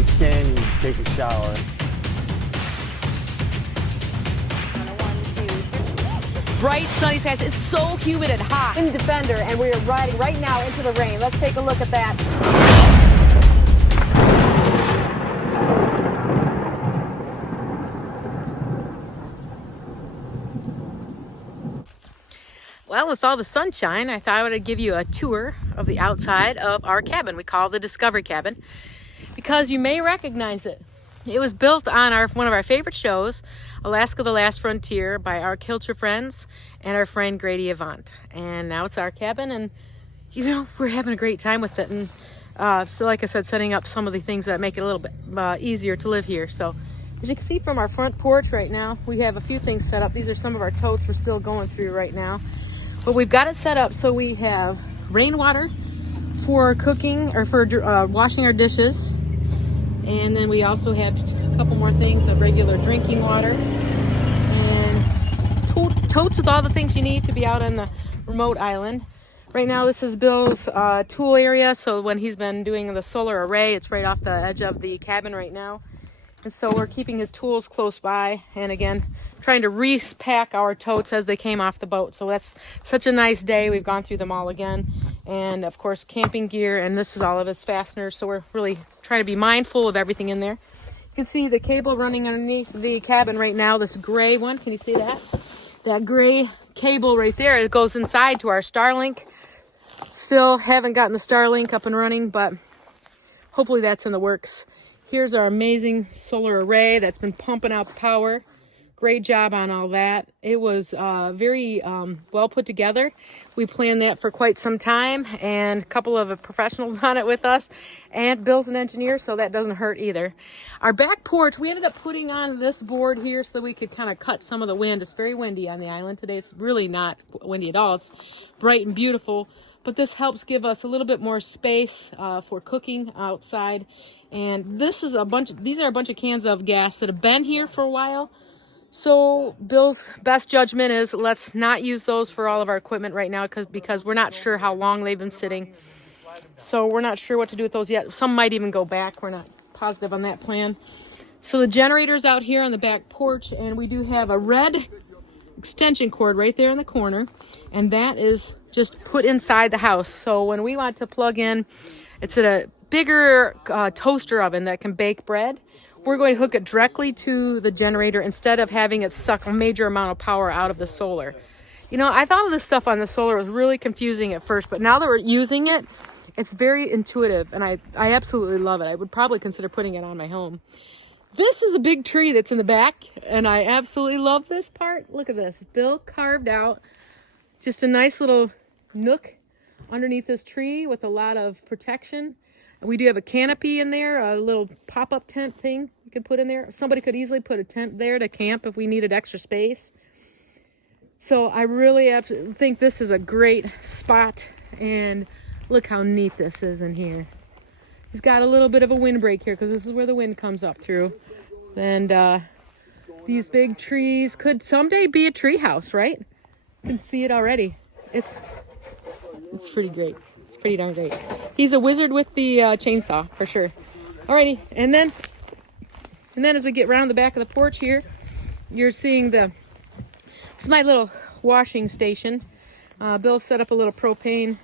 clean skin, you take a shower. Bright sunny skies. It's so humid and hot. In Defender, and we are riding right now into the rain. Let's take a look at that. Well, with all the sunshine, I thought I would give you a tour of the outside of our cabin. We call it the Discovery Cabin because you may recognize it. It was built on one of our favorite shows, Alaska: The Last Frontier, by our Kilcher friends and our friend Grady Avant. And now it's our cabin, and you know, we're having a great time with it. And so like I said, setting up some of the things that make it a little bit easier to live here. So as you can see from our front porch right now, we have a few things set up. These are some of our totes we're still going through right now. But we've got it set up so we have rainwater for cooking or for washing our dishes. And then we also have a couple more things of regular drinking water. And totes with all the things you need to be out on the remote island. Right now this is Bill's tool area. So when he's been doing the solar array, it's right off the edge of the cabin right now. And so we're keeping his tools close by. And again, trying to repack our totes as they came off the boat. So that's such a nice day. We've gone through them all again. And of course, camping gear, and this is all of his fasteners. So we're really trying to be mindful of everything in there. You can see the cable running underneath the cabin right now, this gray one. Can you see that? That gray cable right there, it goes inside to our Starlink. Still haven't gotten the Starlink up and running, but hopefully that's in the works. Here's our amazing solar array that's been pumping out power. Great job on all that. It was very well put together. We planned that for quite some time, and a couple of professionals on it with us. And Bill's an engineer, so that doesn't hurt either. Our back porch, we ended up putting on this board here so that we could kind of cut some of the wind. It's very windy on the island today. It's really not windy at all. It's bright and beautiful. But this helps give us a little bit more space for cooking outside. And these are a bunch of cans of gas that have been here for a while. So Bill's best judgment is let's not use those for all of our equipment right now because we're not sure how long they've been sitting. So we're not sure what to do with those yet. Some might even go back. We're not positive on that plan. So the generator's out here on the back porch, and we do have a red extension cord right there in the corner, and that is just put inside the house. So when we want to plug in, it's a bigger toaster oven that can bake bread. We're going to hook it directly to the generator instead of having it suck a major amount of power out of the solar. You know, I thought of this stuff on the solar was really confusing at first, but now that we're using it, it's very intuitive, and I absolutely love it. I would probably consider putting it on my home. This is a big tree that's in the back, and I absolutely love this part. Look at this. Bill carved out just a nice little nook underneath this tree with a lot of protection. And we do have a canopy in there, a little pop-up tent thing you could put in there. Somebody could easily put a tent there to camp if we needed extra space. So I really think this is a great spot, and look how neat this is in here. He's got a little bit of a windbreak here because this is where the wind comes up through. And these big trees could someday be a tree house, right? You can see it already. It's pretty great. It's pretty darn great. He's a wizard with the chainsaw, for sure. Alrighty, and then as we get around the back of the porch here, you're seeing this is my little washing station. Bill set up a little propane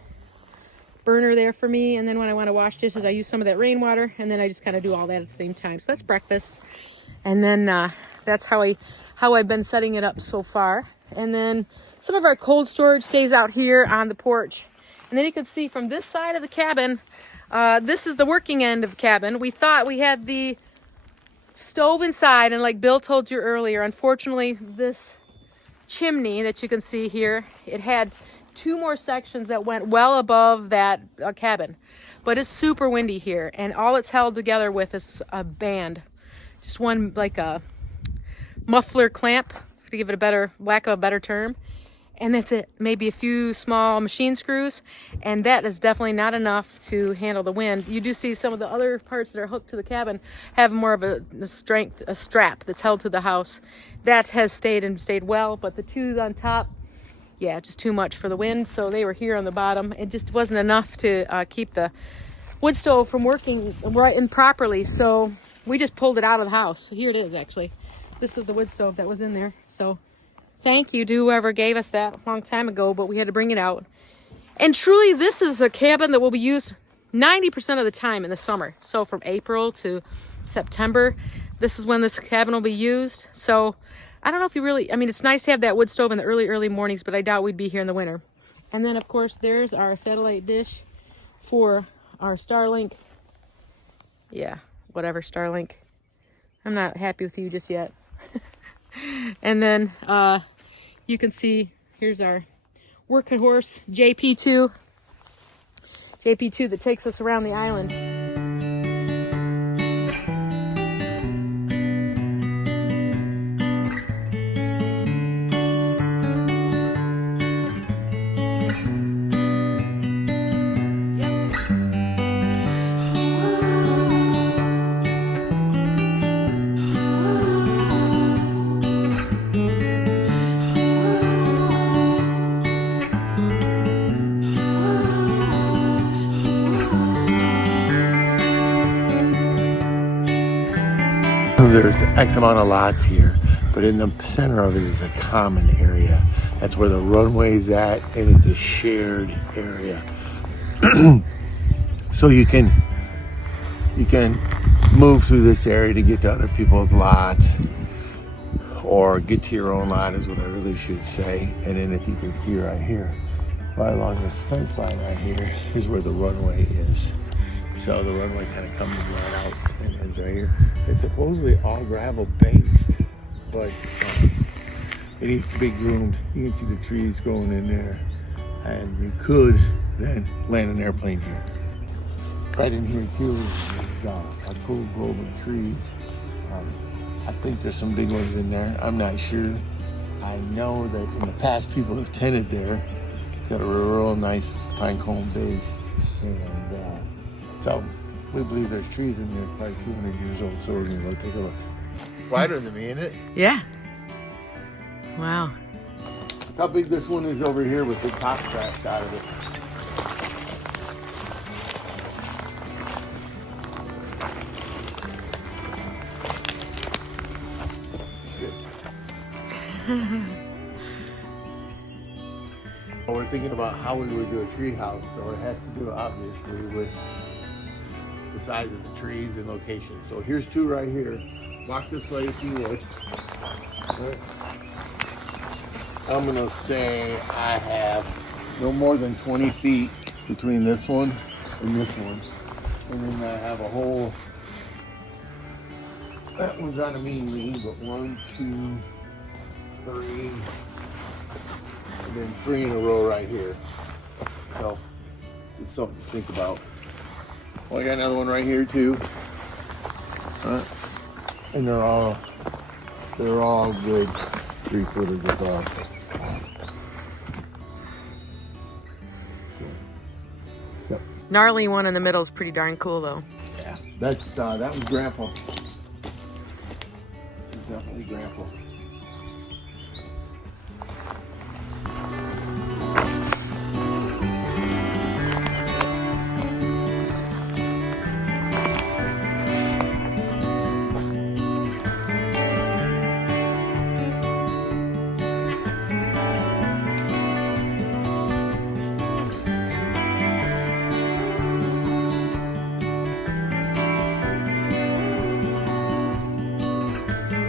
burner there for me, and then when I want to wash dishes, I use some of that rainwater, and then I just kind of do all that at the same time. So that's breakfast, and then that's how I've been setting it up so far. And then some of our cold storage stays out here on the porch. And then you can see from this side of the cabin, this is the working end of the cabin. We thought we had the stove inside, and like Bill told you earlier, unfortunately, this chimney that you can see here, it had 2 more sections that went well above that cabin. But it's super windy here, and all it's held together with is a band. Just one, like a muffler clamp, to give it a better, lack of a better term. And that's it. Maybe a few small machine screws, and that is definitely not enough to handle the wind. You do see some of the other parts that are hooked to the cabin have more of a strap that's held to the house. That has stayed well, but the 2 on top, yeah, just too much for the wind. So they were here on the bottom. It just wasn't enough to keep the wood stove from working right and properly, so we just pulled it out of the house. So here it is, actually. This is the wood stove that was in there. So thank you to whoever gave us that a long time ago, but we had to bring it out. And truly, this is a cabin that will be used 90% of the time in the summer. So from April to September, this is when this cabin will be used. So I don't know if you really, I mean, it's nice to have that wood stove in the early mornings, but I doubt we'd be here in the winter. And then, of course, there's our satellite dish for our Starlink. Yeah, whatever, Starlink. I'm not happy with you just yet. And then you can see, here's our working horse, JP2 that takes us around the island. There's X amount of lots here, but in the center of it is a common area. That's where the runway's at, and it's a shared area. So you can move through this area to get to other people's lots, or get to your own lot is what I really should say. And then if you can see right here, right along this fence line right here is where the runway is. So the runway kind of comes right out and ends right here. It's supposedly all gravel based, but it needs to be groomed. You can see the trees growing in there, and you could then land an airplane here. Right in here too is a cool grove of trees. I think there's some big ones in there. I'm not sure. I know that in the past people have tended there. It's got a real nice pine cone base, and so we believe there's trees in there. It's probably 200 years old, so we're gonna go take a look. It's wider than me, isn't it? Yeah. Wow. That's how big this one is over here with the top scratched out of it. We're thinking about how we would do a tree house, so it has to do obviously with the size of the trees and location. So here's two right here. Walk this way if you would. Right. I'm gonna say I have no more than 20 feet between this one and this one. And then I have a whole, that one's on a mean lean, but 1, 2, 3, and then 3 in a row right here. So just something to think about. Well, I got another one right here too. And they're all good 3-footers across. Yep. Gnarly one in the middle is pretty darn cool though. Yeah, that was Grandpa. Definitely Grandpa.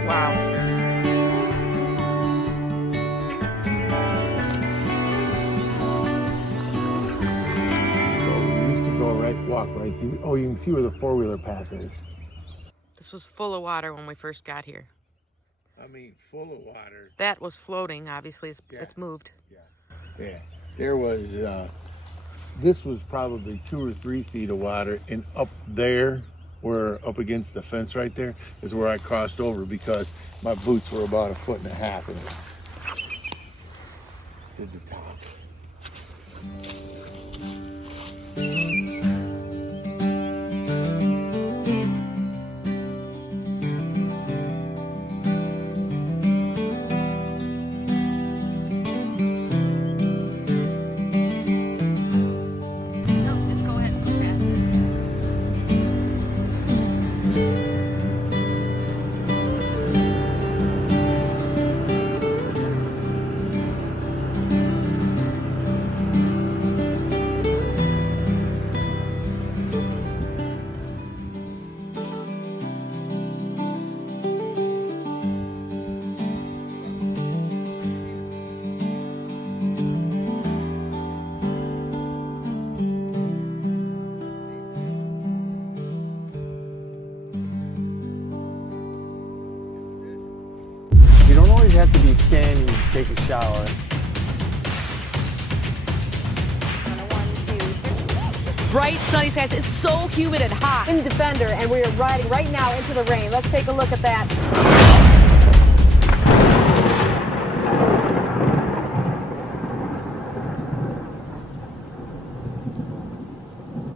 Wow. So we used to go walk right through. Oh, you can see where the 4-wheeler path is. This was full of water when we first got here. I mean, full of water. That was floating, obviously. It's moved. Yeah. There was, this was probably 2 or 3 feet of water, and up there, where up against the fence right there, is where I crossed over because my boots were about 1.5 feet to the top. No, just go ahead and go past it. have to be standing to take a shower. Bright sunny skies. It's so humid and hot. In Defender, and we are riding right now into the rain. Let's take a look at that.